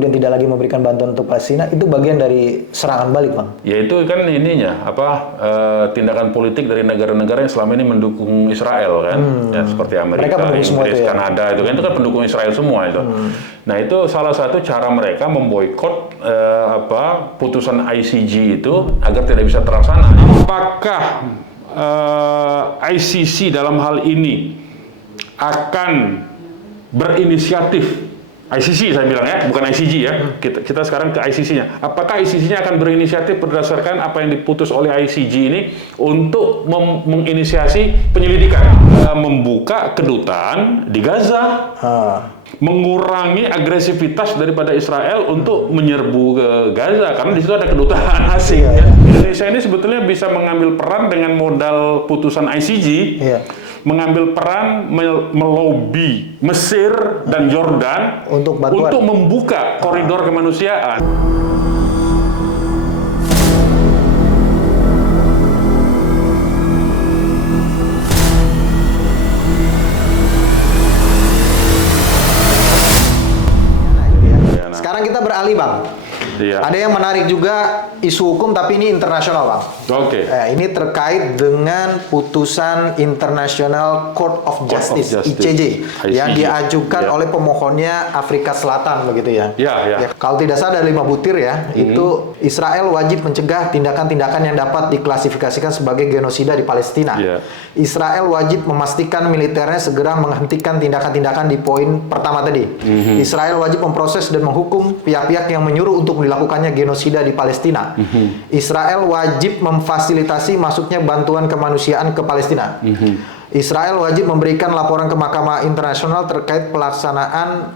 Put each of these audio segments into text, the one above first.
kemudian tidak lagi memberikan bantuan untuk Palestina, itu bagian dari serangan balik, Bang? Ya itu kan ininya, tindakan politik dari negara-negara yang selama ini mendukung Israel kan, ya, seperti Amerika, Inggris, Kanada, itu kan pendukung Israel semua itu. Nah itu salah satu cara mereka memboikot putusan ICJ itu agar tidak bisa terlaksana. Apakah ICC dalam hal ini akan berinisiatif? ICC saya bilang ya, bukan ICJ ya. Kita sekarang ke ICC-nya. Apakah ICC-nya akan berinisiatif berdasarkan apa yang diputus oleh ICJ ini untuk menginisiasi penyelidikan, membuka kedutaan di Gaza, mengurangi agresivitas daripada Israel untuk menyerbu ke Gaza karena di situ ada kedutaan asing. Indonesia ini sebetulnya bisa mengambil peran dengan modal putusan ICJ. Mengambil peran melobi Mesir dan Yordan untuk membuka koridor kemanusiaan. Sekarang kita beralih, Bang. Ada yang menarik juga isu hukum, tapi ini internasional, Bang. Ini terkait dengan putusan International Court of Justice, ICJ, yang diajukan oleh pemohonnya Afrika Selatan, begitu ya. Kalau tidak salah ada 5 butir ya. Itu Israel wajib mencegah tindakan-tindakan yang dapat diklasifikasikan sebagai genosida di Palestina. Israel wajib memastikan militernya segera menghentikan tindakan-tindakan di poin pertama tadi. Israel wajib memproses dan menghukum pihak-pihak yang menyuruh untuk dilakukannya genosida di Palestina. Israel wajib memfasilitasi masuknya bantuan kemanusiaan ke Palestina. Israel wajib memberikan laporan ke Mahkamah Internasional terkait pelaksanaan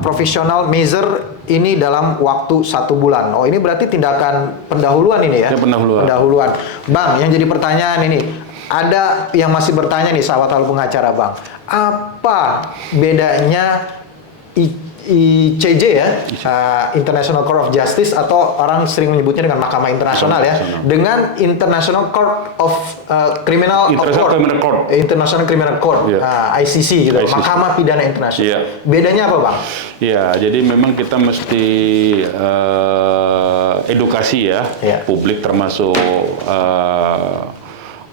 professional measure ini dalam waktu 1 bulan. Oh, ini berarti tindakan pendahuluan ini ya? Pendahuluan. Bang, yang jadi pertanyaan ini, ada yang masih bertanya nih, sahabat Halo Pengacara, Bang. Apa bedanya ICJ ya, International Court of Justice, atau orang sering menyebutnya dengan Mahkamah Internasional ya, dengan International Court of Criminal Court, International Criminal Court, ICC gitu, ICC. Mahkamah Pidana Internasional. Bedanya apa, Bang? Ya, jadi memang kita mesti edukasi ya, publik termasuk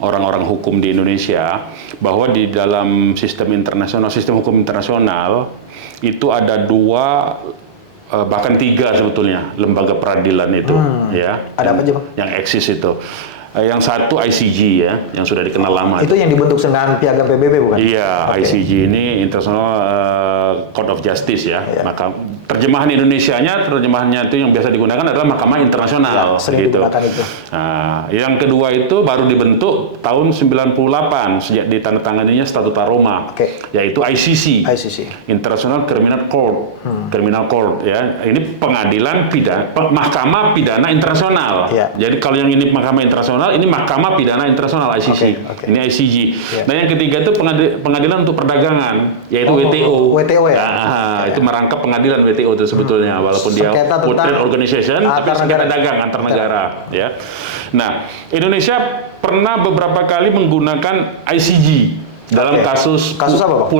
orang-orang hukum di Indonesia, bahwa di dalam sistem hukum internasional itu ada 2 bahkan 3 sebetulnya lembaga peradilan itu ya. Ada apa aja, Bang? Yang eksis itu. Yang satu ICJ ya, yang sudah dikenal lama. Itu yang dibentuk dengan piagam PBB bukan? Iya, ICJ ini International Court of Justice ya. Maka terjemahannya itu yang biasa digunakan adalah Mahkamah Internasional. Sering digunakan itu. Nah, yang kedua itu baru dibentuk tahun 98 sejak ditandatanganinya Statuta Roma, yaitu ICC, International Criminal Court, Criminal Court ya. Ini pengadilan Mahkamah Pidana Internasional. Jadi kalau yang ini Mahkamah Internasional, ini Mahkamah Pidana Internasional ICC. Ini ICJ. Nah, yang ketiga itu pengadilan untuk perdagangan, yaitu WTO. WTO ya. Itu merangkap pengadilan WTO itu sebetulnya, walaupun dia World Trade Organization, tapi sengketa dagang antar negara. Ya. Nah, Indonesia pernah beberapa kali menggunakan ICJ dalam kasus apa, Bang?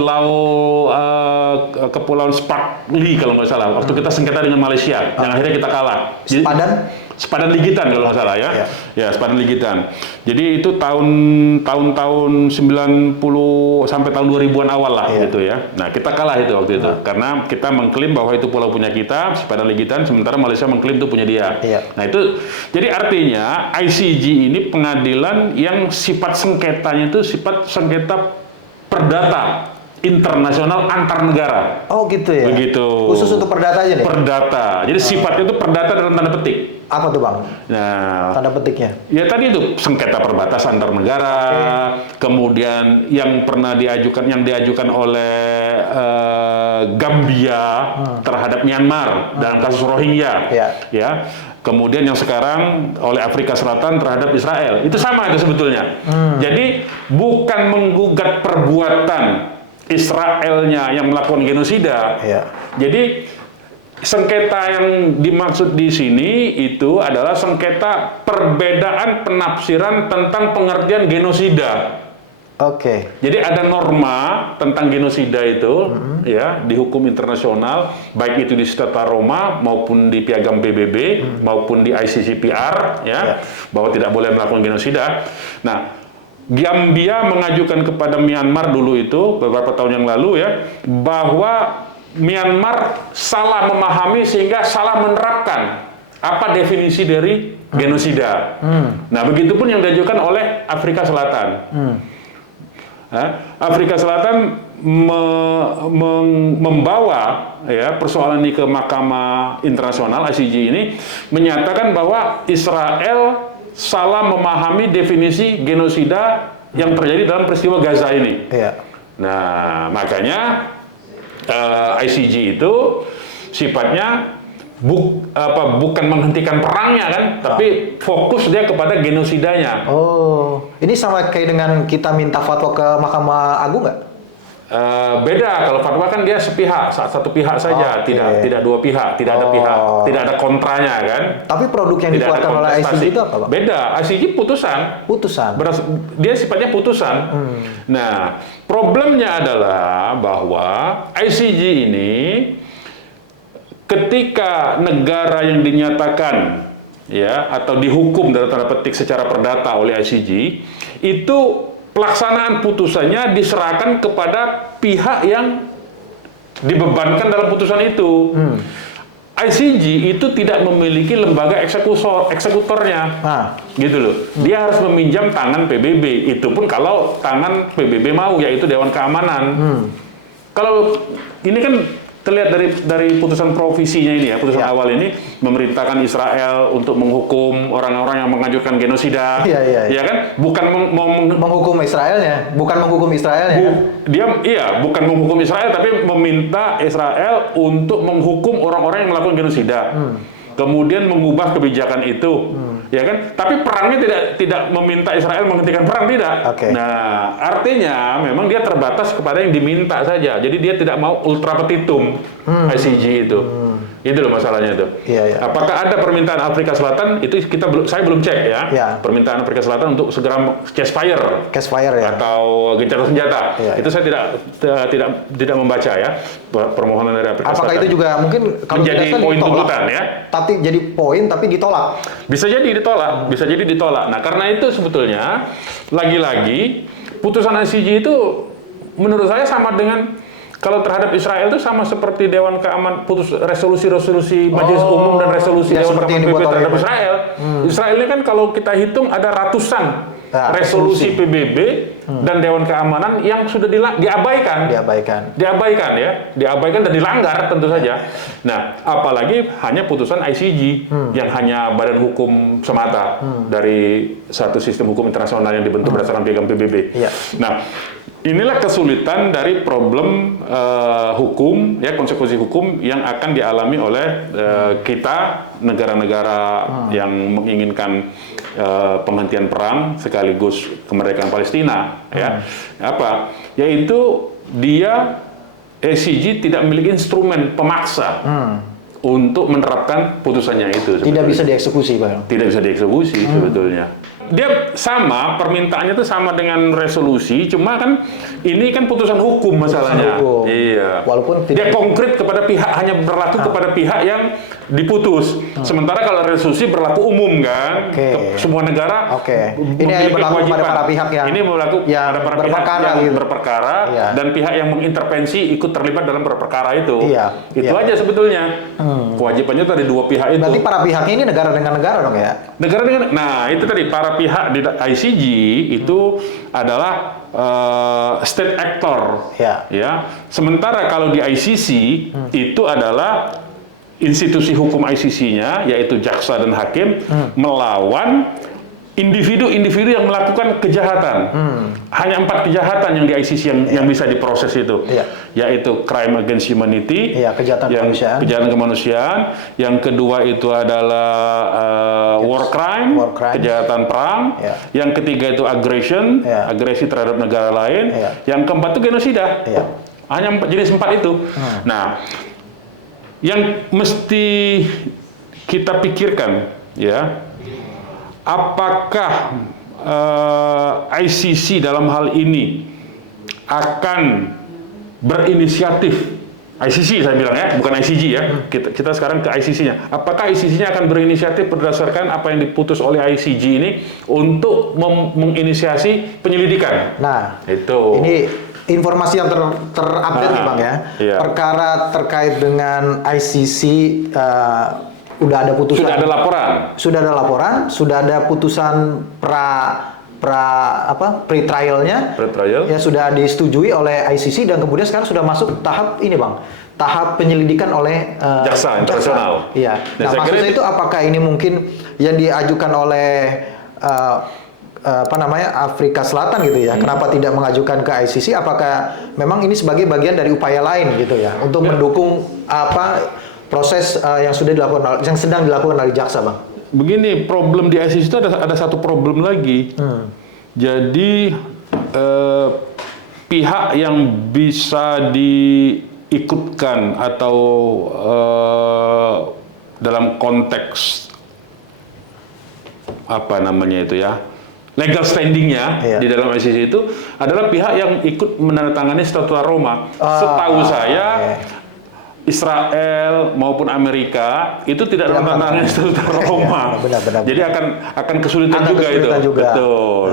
Kepulauan Spratly kalau nggak salah. Waktu kita sengketa dengan Malaysia, yang akhirnya kita kalah. Sepadan Ligitan kalau nggak salah ya. Ya, Sepadan Ligitan. Jadi itu tahun 90 sampai tahun 2000-an awal lah gitu ya. Nah, kita kalah itu waktu itu karena kita mengklaim bahwa itu pulau punya kita, Sepadan Ligitan, sementara Malaysia mengklaim itu punya dia. Nah, itu jadi artinya ICJ ini pengadilan yang sifat sengketanya itu sifat sengketa perdata internasional antar negara. Oh gitu ya. Begitu. Khusus untuk perdata aja nih. Perdata. Jadi sifatnya itu perdata dalam tanda petik. Apa tuh, Bang? Nah, tanda petiknya. Ya tadi itu sengketa perbatasan antar negara. Kemudian yang diajukan oleh Gambia terhadap Myanmar dalam kasus Rohingya. Ya. Kemudian yang sekarang oleh Afrika Selatan terhadap Israel. Itu sama itu sebetulnya. Jadi bukan menggugat perbuatan Israelnya yang melakukan genosida. Jadi sengketa yang dimaksud di sini itu adalah sengketa perbedaan penafsiran tentang pengertian genosida. Oke. Jadi ada norma tentang genosida itu, ya, di hukum internasional, baik itu di Statuta Roma maupun di Piagam PBB maupun di ICCPR, ya, bahwa tidak boleh melakukan genosida. Nah, Gambia mengajukan kepada Myanmar dulu itu beberapa tahun yang lalu, ya, bahwa Myanmar salah memahami sehingga salah menerapkan apa definisi dari genosida. Nah, begitupun yang diajukan oleh Afrika Selatan. Afrika Selatan membawa, ya, persoalan ini ke Mahkamah Internasional ICJ ini, menyatakan bahwa Israel salah memahami definisi genosida yang terjadi dalam peristiwa Gaza ini. Nah, makanya ICJ itu sifatnya bukan menghentikan perangnya kan, tapi fokus dia kepada genosidanya. Oh, ini sama kayak dengan kita minta fatwa ke Mahkamah Agung nggak? Beda, kalau fatwa kan dia sepihak, satu pihak saja, tidak dua pihak, tidak ada pihak, tidak ada kontranya kan. Tapi produk yang dikeluarkan oleh ICJ itu apa, Pak? Beda, ICJ putusan. Dia sifatnya putusan. Nah, problemnya adalah bahwa ICJ ini ketika negara yang dinyatakan, ya, atau dihukum dalam tanda petik secara perdata oleh ICJ, itu pelaksanaan putusannya diserahkan kepada pihak yang dibebankan dalam putusan itu. ICJ itu tidak memiliki lembaga eksekutornya, gitu loh. Dia harus meminjam tangan PBB, itu pun kalau tangan PBB mau, yaitu Dewan Keamanan. Kalau ini kan terlihat dari putusan provisinya ini, ya, putusan awal ini memerintahkan Israel untuk menghukum orang-orang yang mengajukan genosida, ya kan? Bukan menghukum Israelnya, bukan menghukum Israelnya. Dia bukan menghukum Israel, tapi meminta Israel untuk menghukum orang-orang yang melakukan genosida. Kemudian mengubah kebijakan itu, ya kan? Tapi perangnya tidak meminta Israel menghentikan perang, tidak. Nah, artinya memang dia terbatas kepada yang diminta saja. Jadi dia tidak mau ultra petitum ICJ itu. Itu loh masalahnya itu. Apakah ada permintaan Afrika Selatan? Itu saya belum cek, ya. Permintaan Afrika Selatan untuk segera ceasefire, ya, atau gencatan senjata. Itu saya tidak membaca, ya, permohonan dari Afrika Selatan. Apakah itu juga mungkin kalau menjadi poin tuntutan, ya? Tapi jadi poin tapi ditolak. Bisa jadi ditolak. Nah, karena itu sebetulnya lagi-lagi putusan ICJ itu menurut saya sama dengan kalau terhadap Israel itu sama seperti Dewan Keamanan, resolusi Majelis Umum dan resolusi Dewan Keamanan PBB terhadap Israel. Israel ini kan kalau kita hitung ada ratusan resolusi PBB dan Dewan Keamanan yang sudah diabaikan, dan dilanggar tentu saja. Nah, apalagi hanya putusan ICJ yang hanya badan hukum semata dari satu sistem hukum internasional yang dibentuk berdasarkan piagam PBB. Nah, inilah kesulitan dari problem hukum, ya, konsekuensi hukum yang akan dialami oleh kita, negara-negara yang menginginkan penghentian perang sekaligus kemerdekaan Palestina, ya. Yaitu dia ICJ tidak memiliki instrumen pemaksa untuk menerapkan putusannya itu. Tidak bisa dieksekusi, Pak. Tidak bisa dieksekusi sebetulnya. Dia sama, permintaannya itu sama dengan resolusi, cuma kan ini kan putusan hukum masalahnya. Iya. Walaupun dia konkret kepada pihak, hanya berlaku kepada pihak yang diputus. Sementara kalau resolusi berlaku umum kan, semua negara. Ini berlaku kepada para pihak yang ini berlaku pada para pihak yang berperkara dan pihak yang mengintervensi ikut terlibat dalam perkara itu. Itu aja sebetulnya. Kewajibannya tadi dua pihak itu. Berarti para pihaknya ini negara dengan negara dong, ya? Negara dengan, nah itu tadi para pihak di ICJ itu adalah state actor, ya. Sementara kalau di ICC itu adalah institusi hukum ICC-nya, yaitu jaksa dan hakim, melawan individu-individu yang melakukan kejahatan. Hanya 4 kejahatan yang di ICC yang bisa diproses itu, yaitu crime against humanity, kejahatan kemanusiaan. Yang kedua itu adalah war crime, kejahatan perang. Yang ketiga itu aggression, agresi terhadap negara lain. Yang keempat itu genosida. Hanya jenis 4 itu. Nah, yang mesti kita pikirkan, ya, apakah ICC dalam hal ini akan berinisiatif, ICC saya bilang ya, bukan ICG ya. Kita sekarang ke ICC-nya. Apakah ICC-nya akan berinisiatif berdasarkan apa yang diputus oleh ICG ini untuk menginisiasi penyelidikan? Nah, itu. Ini informasi yang terupdate nih Bang ya. Iya. Perkara terkait dengan ICC udah ada putusan. Sudah ada laporan. Sudah ada laporan, sudah ada putusan pre-trialnya. Pre-trial. Ya sudah disetujui oleh ICC dan kemudian sekarang sudah masuk tahap ini Bang. Tahap penyelidikan oleh jaksa internasional. Iya. Nah, maksudnya itu apakah ini mungkin yang diajukan oleh Afrika Selatan gitu ya? Kenapa tidak mengajukan ke ICC? Apakah memang ini sebagai bagian dari upaya lain gitu ya untuk mendukung proses yang sedang dilakukan oleh jaksa, Bang? Begini, problem di ICC itu ada satu problem lagi. Jadi pihak yang bisa diikutkan atau dalam konteks apa namanya itu ya, legal standingnya di dalam ICC itu adalah pihak yang ikut menandatangani Statuta Roma. Setahu saya Israel maupun Amerika itu tidak menandatangani Statuta Roma. Benar. Jadi akan kesulitan juga itu. Betul.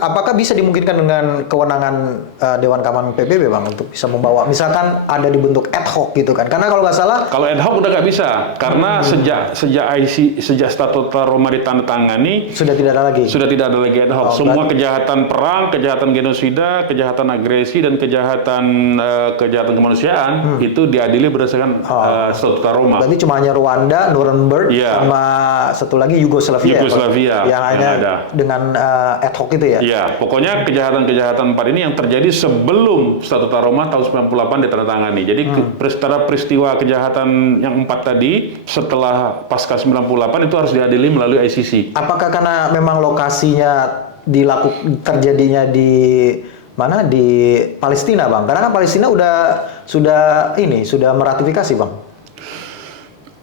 Apakah bisa dimungkinkan dengan kewenangan Dewan Keamanan PBB Bang untuk bisa membawa, misalkan ada dibentuk ad hoc gitu kan? Karena kalau nggak salah, kalau ad hoc udah nggak bisa karena sejak Statuta Roma ditandatangani sudah tidak ada lagi ad hoc. Semua kejahatan perang, kejahatan genosida, kejahatan agresi dan kejahatan kemanusiaan itu diadili berdasarkan Statuta Roma. Berarti cuma hanya Rwanda, Nuremberg, sama satu lagi Yugoslavia yang hanya ada dengan ad hoc itu ya? Iya, pokoknya kejahatan-kejahatan 4 ini yang terjadi sebelum Statuta Roma tahun 98 ditandatangani. Jadi peristiwa kejahatan yang 4 tadi setelah pasca 98 itu harus diadili melalui ICC. Apakah karena memang lokasinya terjadinya di mana, di Palestina Bang? Karena kan Palestina sudah meratifikasi Bang.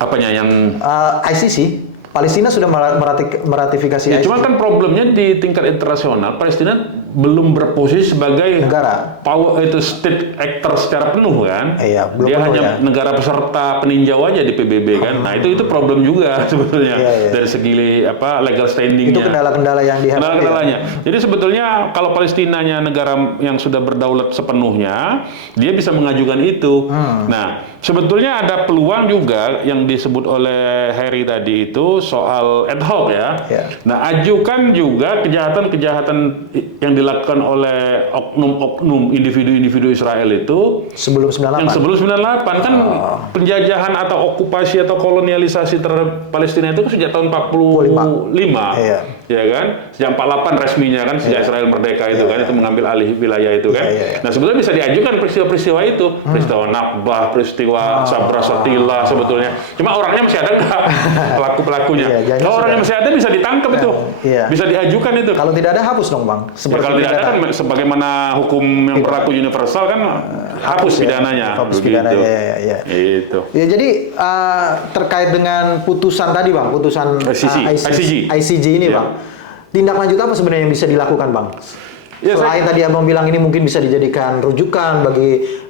Apanya yang ICC? Palestina sudah meratifikasi ICC. Cuma kan problemnya di tingkat internasional, Palestina belum berposisi sebagai negara power itu state actor secara penuh kan. Dia hanya negara peserta peninjau aja di PBB kan. Nah itu problem juga sebetulnya dari segi legal standingnya. Itu kendala-kendala yang dihadapi. Kendala-kendalanya. Jadi sebetulnya kalau Palestinanya negara yang sudah berdaulat sepenuhnya, dia bisa mengajukan itu. Nah sebetulnya ada peluang juga yang disebut oleh Harry tadi itu soal ad hoc ya. Nah, ajukan juga kejahatan-kejahatan yang dilakukan oleh oknum-oknum individu-individu Israel itu sebelum 98. Yang sebelum 98 kan penjajahan atau okupasi atau kolonialisasi terhadap Palestina itu sejak tahun 45. Ya kan? Sejak 48 resminya kan, sejak Israel merdeka itu kan, itu mengambil alih wilayah itu kan. Nah, sebetulnya bisa diajukan peristiwa-peristiwa itu, peristiwa Nakbah, peristiwa Sabra Satila sebetulnya. Cuma orangnya masih ada nggak? Pelaku-pelakunya. Kalau orangnya masih ada bisa ditangkap itu. Bisa diajukan itu. Kalau tidak ada hapus dong, Bang. Kalau tidak ada kan sebagaimana hukum yang berlaku universal kan hapus pidananya. Hapus pidana, Itu. Ya, jadi terkait dengan putusan tadi, Bang, putusan ICJ ini, Bang. Tindak lanjut apa sebenarnya yang bisa dilakukan, Bang? Selain tadi Abang bilang ini mungkin bisa dijadikan rujukan bagi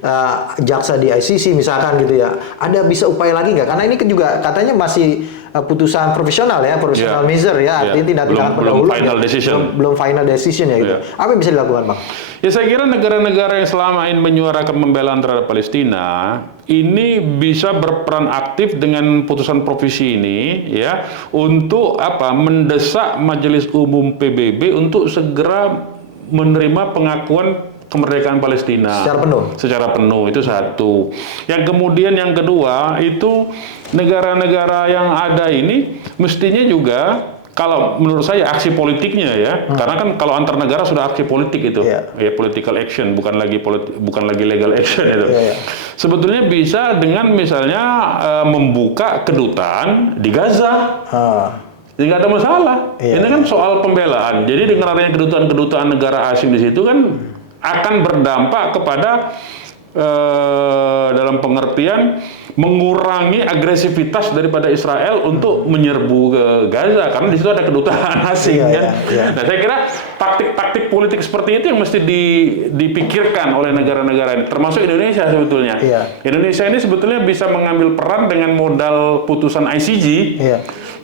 jaksa di ICC misalkan gitu ya. Ada bisa upaya lagi nggak? Karena ini kan juga katanya masih putusan profesional ya, professional measure ya, artinya tindakan pendahulu belum final decision ya gitu. Apa yang bisa dilakukan, Bang? Ya saya kira negara-negara yang selama ini menyuarakan pembelaan terhadap Palestina ini bisa berperan aktif dengan putusan provisi ini ya untuk mendesak Majelis Umum PBB untuk segera menerima pengakuan kemerdekaan Palestina secara penuh itu satu. Yang kemudian yang kedua itu negara-negara yang ada ini mestinya juga kalau menurut saya aksi politiknya ya, karena kan kalau antar negara sudah aksi politik itu, political action bukan lagi legal action itu. Sebetulnya bisa dengan misalnya membuka kedutaan di Gaza. Jadi nggak ada masalah. Ini kan soal pembelaan. Jadi dengan adanya kedutaan-kedutaan negara asing di situ kan akan berdampak kepada dalam pengertian mengurangi agresivitas daripada Israel untuk menyerbu ke Gaza karena di situ ada kedutaan asing kan. Nah, saya kira taktik-taktik politik seperti itu yang mesti dipikirkan oleh negara-negara ini, termasuk Indonesia sebetulnya. Indonesia ini sebetulnya bisa mengambil peran dengan modal putusan ICJ,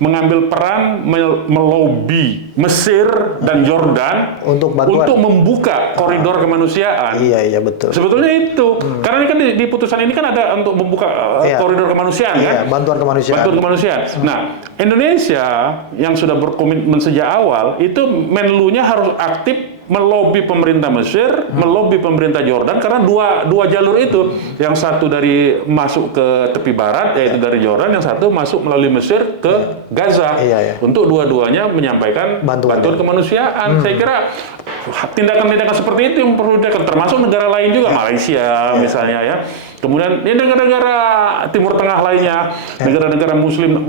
mengambil peran melobi Mesir dan Jordan untuk membuka koridor kemanusiaan. Iya betul. Sebetulnya itu, karena ini kan di putusan ini kan ada untuk membuka koridor kemanusiaan kan? Bantuan kemanusiaan. Nah, Indonesia yang sudah berkomitmen sejak awal itu Menlunya harus aktif melobi pemerintah Mesir, melobi pemerintah Jordan karena dua jalur itu, yang satu dari masuk ke tepi barat yaitu dari Jordan, yang satu masuk melalui Mesir ke Gaza. Untuk dua-duanya menyampaikan bantuan kemanusiaan. Saya kira tindakan-tindakan seperti itu yang perlu dilakukan, termasuk negara lain juga, Malaysia misalnya ya. Kemudian ini negara-negara Timur Tengah lainnya, negara-negara Muslim.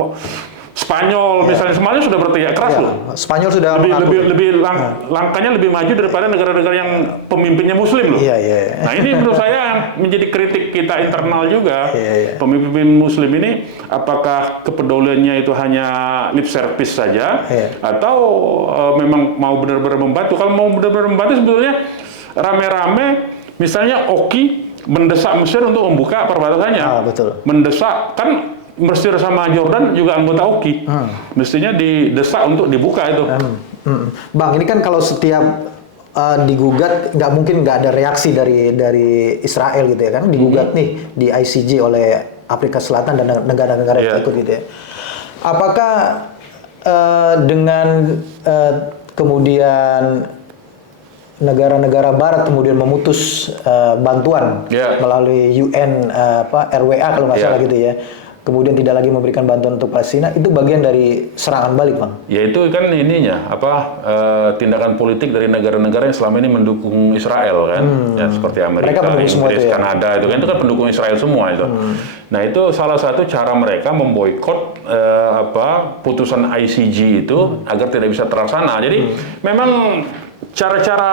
Spanyol misalnya, Spanyol sudah berteriak keras loh. Spanyol sudah langkahnya lebih maju daripada negara-negara yang pemimpinnya Muslim loh. Nah ini menurut saya menjadi kritik kita internal juga. Pemimpin Muslim ini apakah kepeduliannya itu hanya lip service saja, atau memang mau benar-benar membantu? Kalau mau benar-benar membantu sebetulnya rame-rame, misalnya Oki mendesak Mesir untuk membuka perbatasannya. Mendesak kan. Mesir sama Jordan juga anggota OKI, mestinya didesak untuk dibuka itu. Bang, ini kan kalau setiap digugat, nggak mungkin nggak ada reaksi dari Israel gitu ya kan? Digugat nih di ICJ oleh Afrika Selatan dan negara-negara yang ikut gitu ya. Apakah dengan kemudian negara-negara Barat kemudian memutus bantuan melalui UN RWA kalau nggak salah gitu ya, kemudian tidak lagi memberikan bantuan untuk Palestina, itu bagian dari serangan balik, Bang? Ya itu kan ininya, tindakan politik dari negara-negara yang selama ini mendukung Israel kan, ya, seperti Amerika, Inggris, Kanada, itu kan pendukung Israel semua itu. Nah itu salah satu cara mereka memboikot putusan ICJ itu agar tidak bisa terlaksana. Jadi memang cara-cara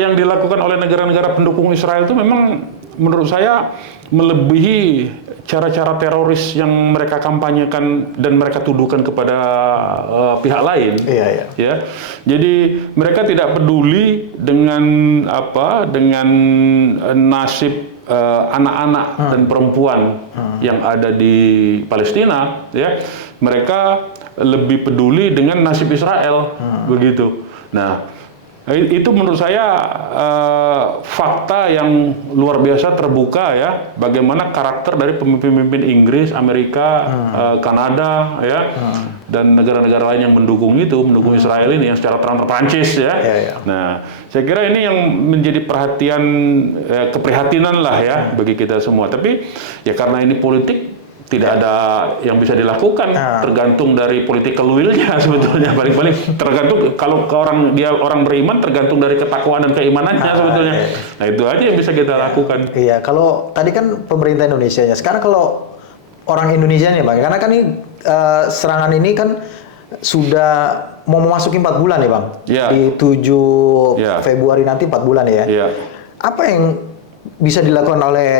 yang dilakukan oleh negara-negara pendukung Israel itu memang menurut saya melebihi cara-cara teroris yang mereka kampanyekan dan mereka tuduhkan kepada pihak lain. Ya, jadi mereka tidak peduli dengan dengan nasib anak-anak dan perempuan yang ada di Palestina. Ya, mereka lebih peduli dengan nasib Israel, begitu. Nah. Itu menurut saya fakta yang luar biasa terbuka ya, bagaimana karakter dari pemimpin-pemimpin Inggris, Amerika, Kanada ya, dan negara-negara lain yang mendukung Israel ini yang secara terang Prancis ya. Nah, saya kira ini yang menjadi perhatian, keprihatinan lah ya bagi kita semua. Tapi ya karena ini politik, tidak ada yang bisa dilakukan, tergantung dari political will-nya sebetulnya, paling-paling tergantung kalau orang beriman tergantung dari ketakwaan dan keimanannya sebetulnya. Nah itu aja yang bisa kita lakukan. Iya, kalau tadi kan pemerintah Indonesia nya, sekarang kalau orang Indonesia nih Bang, karena kan ini serangan ini kan sudah mau memasuki 4 bulan ya Bang, di 7 Februari nanti 4 bulan ya. Apa yang bisa dilakukan oleh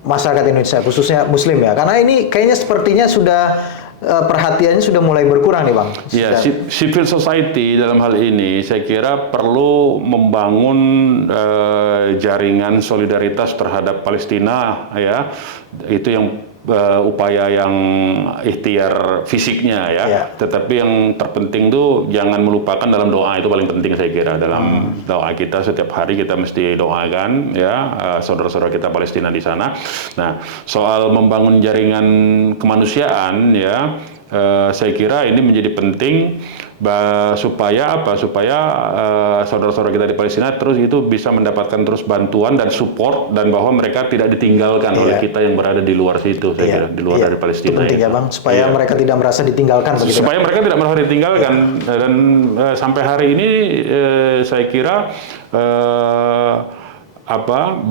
masyarakat Indonesia, khususnya Muslim ya, karena ini kayaknya sepertinya sudah perhatiannya sudah mulai berkurang nih Bang. Ya, civil society dalam hal ini saya kira perlu membangun jaringan solidaritas terhadap Palestina ya, itu yang upaya yang ikhtiar fisiknya ya. Tetapi yang terpenting tuh jangan melupakan dalam doa, itu paling penting saya kira. Dalam doa kita setiap hari kita mesti doakan ya saudara-saudara kita Palestina di sana. Nah, soal membangun jaringan kemanusiaan ya, saya kira ini menjadi penting supaya saudara-saudara kita di Palestina terus itu bisa mendapatkan terus bantuan dan support, dan bahwa mereka tidak ditinggalkan oleh kita yang berada di luar situ, saya kira, di luar dari Palestina. Itu penting ya Bang, supaya mereka tidak merasa ditinggalkan. Supaya mereka tidak merasa ditinggalkan, dan sampai hari ini saya kira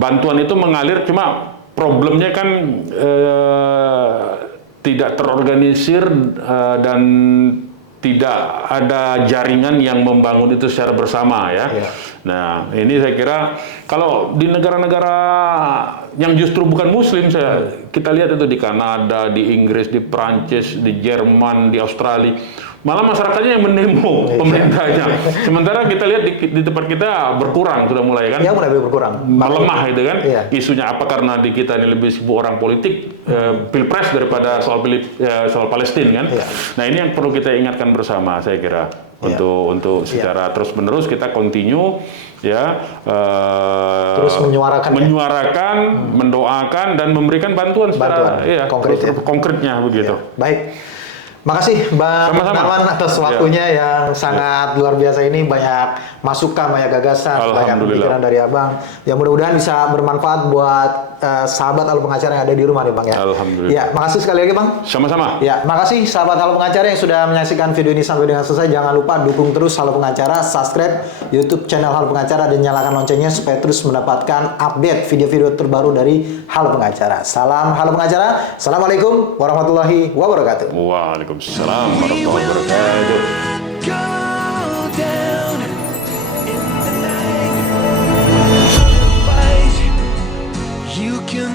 bantuan itu mengalir, cuma problemnya kan tidak terorganisir dan tidak ada jaringan yang membangun itu secara bersama ya. Nah, ini saya kira kalau di negara-negara yang justru bukan Muslim, kita lihat itu di Kanada, di Inggris, di Prancis, di Jerman, di Australia, malah masyarakatnya yang mendemo pemerintahnya. Sementara kita lihat di tempat kita berkurang, sudah mulai kan? Ya, mulai berkurang. Melemah itu kan? Isunya apa karena di kita ini lebih sibuk orang politik, pilpres daripada soal Palestina kan? Nah, ini yang perlu kita ingatkan bersama, saya kira untuk secara terus menerus kita continue ya terus menyuarakan, mendoakan dan memberikan bantuan secara konkretnya begitu. Baik. Makasih Bang Darman atas waktunya yang sangat luar biasa ini, banyak masukan, banyak gagasan, banyak pemikiran dari Abang. Ya mudah-mudahan bisa bermanfaat buat sahabat Halo Pengacara yang ada di rumah nih Bang ya. Alhamdulillah. Ya, makasih sekali lagi Bang. Sama-sama. Ya, makasih sahabat Halo Pengacara yang sudah menyaksikan video ini sampai dengan selesai. Jangan lupa dukung terus Halo Pengacara, subscribe YouTube channel Halo Pengacara dan nyalakan loncengnya supaya terus mendapatkan update video-video terbaru dari Halo Pengacara. Salam Halo Pengacara. Assalamualaikum warahmatullahi wabarakatuh. Waalaikumsalam warahmatullahi wabarakatuh.